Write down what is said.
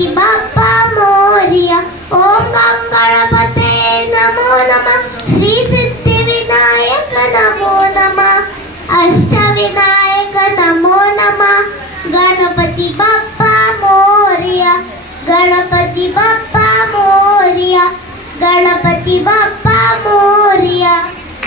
गणपति बाप्पा मोरया। ओम गं गणपते नमो नमः। श्री सिद्धि विनायक नमो नमः। अष्टविनायक नमो नमः। गणपति बाप्पा मोरया। गणपति बाप्पा मोरया। गणपति बाप्पा मोरया।